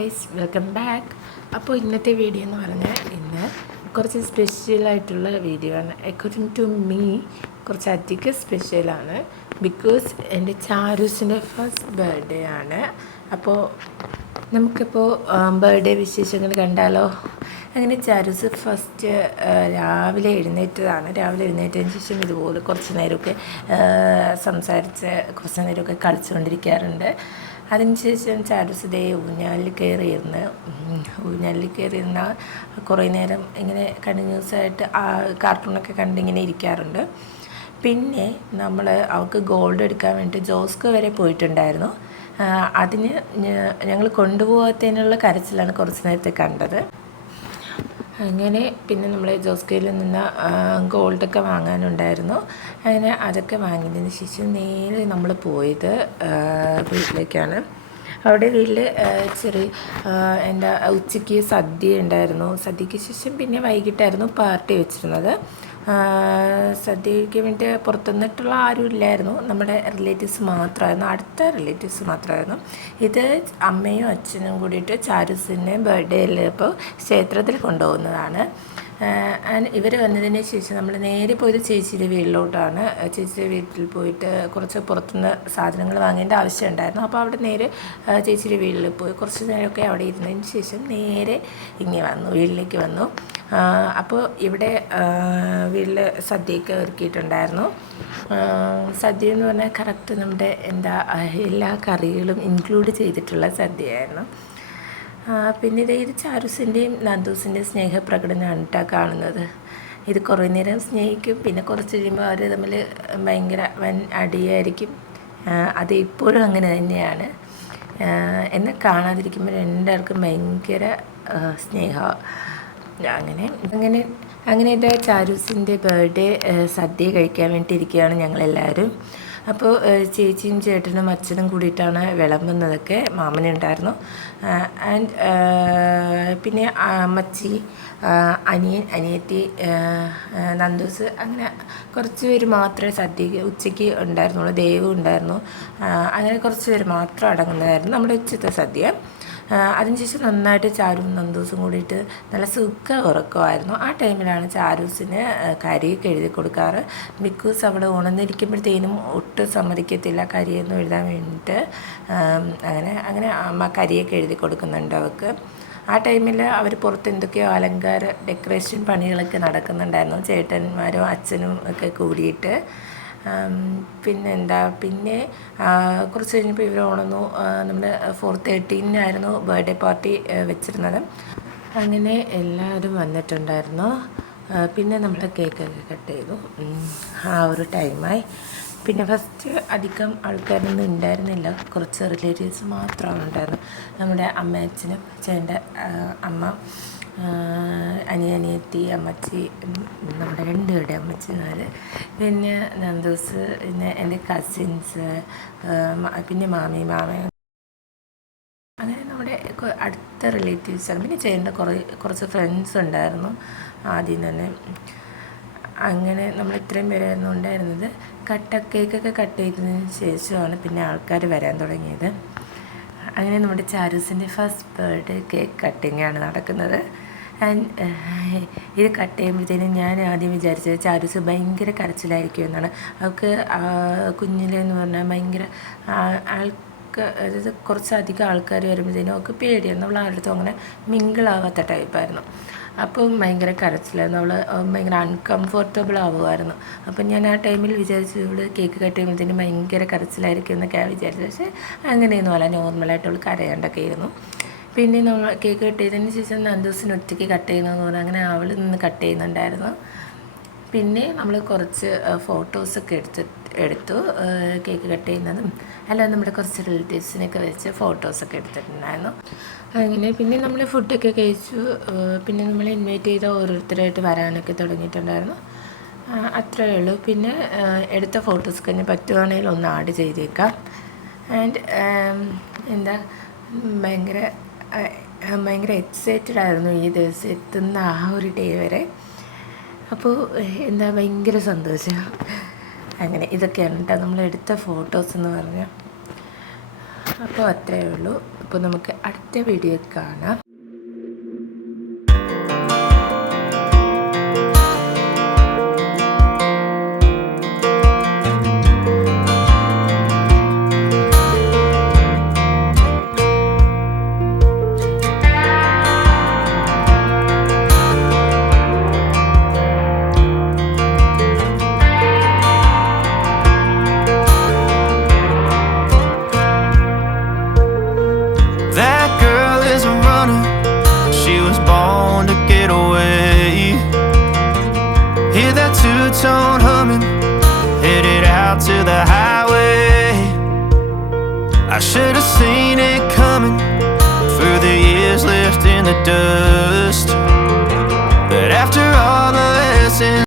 Guys, welcome back. അപ്പോൾ ഇന്നത്തെ video എന്ന് പറഞ്ഞാൽ ഇന്ന് കുറച്ച് സ്പെഷ്യലായിട്ടുള്ള വീഡിയോ ആണ്. അക്കോർഡിംഗ് ടു മീ കുറച്ചധികം സ്പെഷ്യലാണ്. ബിക്കോസ് എൻ്റെ ചാരൂസിൻ്റെ ഫസ്റ്റ് ബർത്ത്ഡേ ആണ്. അപ്പോൾ നമുക്കിപ്പോൾ ബർത്ത്ഡേ വിശേഷങ്ങൾ കണ്ടാലോ. അങ്ങനെ ചാരൂസ് ഫസ്റ്റ് രാവിലെ എഴുന്നേറ്റതാണ്. രാവിലെ എഴുന്നേറ്റതിന് ശേഷം ഇതുപോലെ കുറച്ച് നേരമൊക്കെ സംസാരിച്ച് കുറച്ച് നേരമൊക്കെ കളിച്ചുകൊണ്ടിരിക്കാറുണ്ട്. അതിനുശേഷം ചാരൂസ് ദേ ഊഞ്ഞാലിൽ കയറിയിരുന്ന കുറേ നേരം ഇങ്ങനെ കണ്ടിന്യൂസ് ആയിട്ട് കാർട്ടൂണൊക്കെ കണ്ടിങ്ങനെ ഇരിക്കാറുണ്ട്. പിന്നെ നമ്മൾ അവൾക്ക് ഗോൾഡ് എടുക്കാൻ വേണ്ടി ജോസ്കോ വരെ പോയിട്ടുണ്ടായിരുന്നു. അതിന് ഞങ്ങൾ കൊണ്ടുപോകാത്തതിനുള്ള കരച്ചിലാണ് കുറച്ച് നേരത്തെ കണ്ടത്. അങ്ങനെ പിന്നെ നമ്മൾ ജോസ്കോയിൽ നിന്ന് ഗോൾഡൊക്കെ വാങ്ങാനുണ്ടായിരുന്നു. അങ്ങനെ അതൊക്കെ വാങ്ങിയതിന് ശേഷം നേരെ നമ്മൾ പോയത് വീട്ടിലേക്കാണ്. അവിടെ വീട്ടിൽ ചെറിയ എന്താ ഉച്ചയ്ക്ക് സദ്യ ഉണ്ടായിരുന്നു. സദ്യയ്ക്ക് ശേഷം പിന്നെ വൈകിട്ടായിരുന്നു പാർട്ടി വെച്ചിരുന്നത്. സദ്യയ്ക്ക് വേണ്ടി പുറത്തുനിന്നിട്ടുള്ള ആരും ഇല്ലായിരുന്നു. നമ്മുടെ റിലേറ്റീവ്സ് മാത്രമായിരുന്നു, അടുത്ത റിലേറ്റീവ്സ് മാത്രമായിരുന്നു. ഇത് അമ്മയും അച്ഛനും കൂടിയിട്ട് ചാരൂസിനെ ബർത്ത്ഡേയിൽ ഇപ്പോൾ ക്ഷേത്രത്തിൽ കൊണ്ടുപോകുന്നതാണ്. ഇവർ വന്നതിന് ശേഷം നമ്മൾ നേരെ പോയത് ചേച്ചിയുടെ വീട്ടിലോട്ടാണ്. ചേച്ചിയുടെ വീട്ടിൽ പോയിട്ട് കുറച്ച് പുറത്തുനിന്ന് സാധനങ്ങൾ വാങ്ങേണ്ട ആവശ്യമുണ്ടായിരുന്നു. അപ്പോൾ അവിടെ നേരെ ചേച്ചിയുടെ വീട്ടിൽ പോയി കുറച്ച് നേരമൊക്കെ അവിടെ ഇരുന്നതിന് ശേഷം നേരെ വീട്ടിലേക്ക് വന്നു. അപ്പോൾ ഇവിടെ വീട്ടിൽ സദ്യയൊക്കെ ഒരുക്കിയിട്ടുണ്ടായിരുന്നു. സദ്യ എന്ന് പറഞ്ഞാൽ കറക്റ്റ് നമ്മുടെ എല്ലാ കറികളും ഇൻക്ലൂഡ് ചെയ്തിട്ടുള്ള സദ്യയായിരുന്നു. പിന്നെ ഇത് ചാരൂസിൻ്റെയും നന്ദൂസിൻ്റെയും സ്നേഹപ്രകടനമാണ് കേട്ടോ കാണുന്നത്. ഇത് കുറേ നേരം സ്നേഹിക്കും, പിന്നെ കുറച്ച് കഴിയുമ്പോൾ അവർ തമ്മിൽ ഭയങ്കര വൻ അടിയായിരിക്കും. അത് ഇപ്പോഴും അങ്ങനെ തന്നെയാണ്. എന്നെ കാണാതിരിക്കുമ്പോൾ രണ്ടാൾക്കും ഭയങ്കര സ്നേഹമാണ്. അങ്ങനെ ഇത് ചാരൂസിൻ്റെ ബർത്ത്ഡേ സദ്യ കഴിക്കാൻ വേണ്ടിയിരിക്കുകയാണ് ഞങ്ങളെല്ലാവരും. അപ്പോൾ ചേച്ചിയും ചേട്ടനും അച്ഛനും കൂടിയിട്ടാണ് വിളമ്പുന്നതൊക്കെ. മാമനുണ്ടായിരുന്നു. ആൻഡ് പിന്നെ അമ്മച്ചി, അനിയൻ, അനിയത്തി, നന്ദൂസ്, അങ്ങനെ കുറച്ച് പേര് മാത്രമേ സദ്യക്ക് ഉച്ചയ്ക്ക് ഉണ്ടായിരുന്നുള്ളൂ. ദേവും ഉണ്ടായിരുന്നു. അങ്ങനെ കുറച്ച് പേര് മാത്രം അടങ്ങുന്നതായിരുന്നു നമ്മുടെ ഉച്ചത്തെ സദ്യ. അതിനുശേഷം നന്നായിട്ട് ചാരുവും നന്ദൂസും കൂടിയിട്ട് നല്ല ഉറക്കമായിരുന്നു. ആ ടൈമിലാണ് ചാരൂസിന് കരിയൊക്കെ എഴുതി കൊടുക്കാറ്. ബിക്കോസ് അവിടെ ഉണർന്നിരിക്കുമ്പോഴത്തേനും ഒട്ടും സമ്മതിക്കത്തില്ല കരിയൊന്നും എഴുതാൻ വേണ്ടിയിട്ട്. അങ്ങനെ അമ്മ കരിയൊക്കെ എഴുതി കൊടുക്കുന്നുണ്ട് അവൾക്ക്. ആ ടൈമിൽ അവർ പുറത്ത് എന്തൊക്കെയോ അലങ്കാര ഡെക്കറേഷൻ പണികളൊക്കെ നടക്കുന്നുണ്ടായിരുന്നു, ചേട്ടന്മാരും അച്ഛനും ഒക്കെ കൂടിയിട്ട്. പിന്നെ കുറച്ച് കഴിഞ്ഞപ്പോൾ ഇവർ ഉണർന്നു. നമ്മൾ 4:13 ബർത്ത്ഡേ പാർട്ടി വെച്ചിരുന്നത്. അങ്ങനെ എല്ലാവരും വന്നിട്ടുണ്ടായിരുന്നു. പിന്നെ നമ്മൾ കേക്കൊക്കെ കട്ട് ചെയ്തു. ആ ഒരു ടൈമായി. പിന്നെ ഫസ്റ്റ് അധികം ആൾക്കാരൊന്നും ഉണ്ടായിരുന്നില്ല, കുറച്ച് റിലേറ്റീവ്സ് മാത്രമാണ് ഉണ്ടായിരുന്നത്. നമ്മുടെ അമ്മയച്ഛനും ചേട്ടൻ്റെ അമ്മ, അനിയത്തി, അമ്മച്ചി, നമ്മുടെ രണ്ടുപേരുടെ അമ്മച്ചിമാർ, പിന്നെ നന്ദൂസ്, പിന്നെ എൻ്റെ കസിൻസ്, പിന്നെ മാമ, അങ്ങനെ നമ്മുടെ അടുത്ത റിലേറ്റീവ്സാണ്. പിന്നെ ചേട്ടൻ്റെ കുറച്ച് ഫ്രണ്ട്സ് ഉണ്ടായിരുന്നു ആദ്യം തന്നെ. അങ്ങനെ നമ്മൾ ഇത്രയും പേരായിരുന്നു ഉണ്ടായിരുന്നത്. കേക്കൊക്കെ കട്ട് ചെയ്തതിന് ശേഷമാണ് പിന്നെ ആൾക്കാർ വരാൻ തുടങ്ങിയത്. അങ്ങനെ നമ്മുടെ ചാരൂസിൻ്റെ ഫസ്റ്റ് ബർത്ത്ഡേ കേക്ക് കട്ടിങ്ങാണ് നടക്കുന്നത്. ഇത് കട്ട് ചെയ്യുമ്പോഴത്തേനും ഞാൻ ആദ്യം വിചാരിച്ചത് ചാരൂസ് ഭയങ്കര കരച്ചിലായിരിക്കും എന്നാണ്. അവൾക്ക് കുഞ്ഞിലെന്ന് പറഞ്ഞാൽ ഭയങ്കര അതായത് കുറച്ചധികം ആൾക്കാർ വരുമ്പോഴത്തേനും അവൾക്ക് പേടിയായിരുന്നു. നമ്മൾ ആരുടെ അടുത്തും അങ്ങനെ മിങ്കിളാവാത്ത ടൈപ്പായിരുന്നു. അപ്പം ഭയങ്കര കരച്ചിലായിരുന്നു. അവൾ ഭയങ്കര അൺകംഫർട്ടബിൾ ആവുമായിരുന്നു. അപ്പം ഞാൻ ആ ടൈമിൽ വിചാരിച്ചു ഇവൾ കേക്ക് കട്ട് ചെയ്യുമ്പോഴത്തേനും ഭയങ്കര കരച്ചിലായിരിക്കും എന്നൊക്കെയാണ് വിചാരിച്ചത്. പക്ഷേ അങ്ങനെയൊന്നും അല്ല, നോർമലായിട്ട് അവൾ കരയാണ്ടൊക്കെ ആയിരുന്നു. പിന്നെ നമ്മൾ കേക്ക് കട്ട് ചെയ്തതിന് ശേഷം നന്ദൂസിന് ഒറ്റയ്ക്ക് കട്ട് ചെയ്യണമെന്ന് പറഞ്ഞാൽ അങ്ങനെ അവൾ നിന്ന് കട്ട് ചെയ്യുന്നുണ്ടായിരുന്നു. പിന്നെ നമ്മൾ കുറച്ച് ഫോട്ടോസൊക്കെ എടുത്തു കേക്ക് കട്ട് ചെയ്യുന്നതും അല്ലാതെ നമ്മുടെ കുറച്ച് റിലേറ്റീവ്സിനൊക്കെ വെച്ച് ഫോട്ടോസൊക്കെ എടുത്തിട്ടുണ്ടായിരുന്നു. അങ്ങനെ പിന്നെ നമ്മൾ ഫുഡൊക്കെ കഴിച്ചു. പിന്നെ നമ്മൾ ഇൻവൈറ്റ് ചെയ്ത ഓരോരുത്തരായിട്ട് വരാനൊക്കെ തുടങ്ങിയിട്ടുണ്ടായിരുന്നു. അത്രയേ ഉള്ളൂ. പിന്നെ എടുത്ത ഫോട്ടോസ് കഴിഞ്ഞ് പറ്റുവാണെങ്കിൽ ഒന്ന് ആഡ് ചെയ്തേക്കാം. ആൻഡ് ഭയങ്കര എക്സൈറ്റഡ് ആയിരുന്നു ഈ ദിവസം എത്തുന്ന ആ ഒരു ഡേ വരെ. അപ്പോൾ ഭയങ്കര സന്തോഷം. അങ്ങനെ ഇതൊക്കെയാണ് കേട്ടോ നമ്മൾ എടുത്ത ഫോട്ടോസ് എന്ന് പറഞ്ഞാൽ. അപ്പോൾ അത്രയേ ഉള്ളൂ. അപ്പോൾ നമുക്ക് അടുത്ത വീഡിയോ കാണാം. Hear that two-tone humming, headed out to the highway. I should have seen it coming through the years left in the dust. But after all the lessons